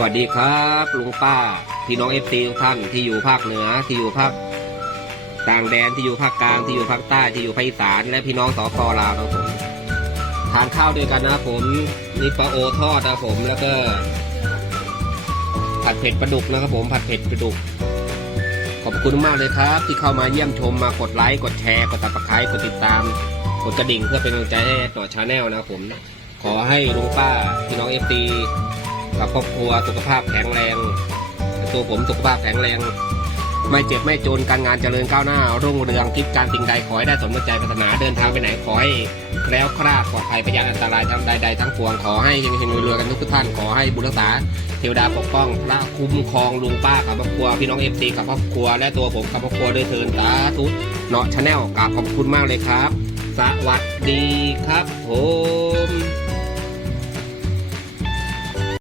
วัสดีครับลุงป้า พี่น้องเอฟซีทุกท่านที่อยู่ภาคเหนือที่อยู่ภาคต่างแดนที่อยู่ภาคกลางที่อยู่ภาคใต้ที่อยู่ภาคอีสานและพี่น้องสปลาวนะครับผมทานข้าวด้วยกันนะผมนี่ปลาโอทอดนะผมแล้วก็ ผัดเผ็ดปลาดุกนะครับผมผัดเผ็ดปลาดุก ขอบคุณมากเลยครับ ที่เข้ามาเยี่ยมชมมากดไลค์กดแชร์กดติดตามกดติดตามกดกระดิ่งเพื่อเป็นกำลังใจให้ต่อชาแนลนะครับผมขอให้ลุงป้าพี่น้องเอฟซี กับครอบครัวสุขภาพแข็งแรง ตัวผมสุขภาพแข็งแรง ไม่เจ็บไม่จนการงานเจริญก้าวหน้า รุ่งเรืองคิดการสิ่งใดขอให้ได้สมใจปรารถนาเดินทางไปไหนขอให้แคล้วคลาดปลอดภัยประหยัดอันตรายทั้งใดๆทั้งปวงขอให้ยังเฮงๆรวยกันทุกท่านขอให้บุญรักษาเทวดาปกป้องพระคุ้มครองลุงป้ากับครอบครัวพี่น้องเอฟซีกับครอบครัวและตัวผมกับครอบครัวด้วยเทินสาธุเนาะชาแนลกราบขอบคุณมากเลยครับ สวัสดีครับผม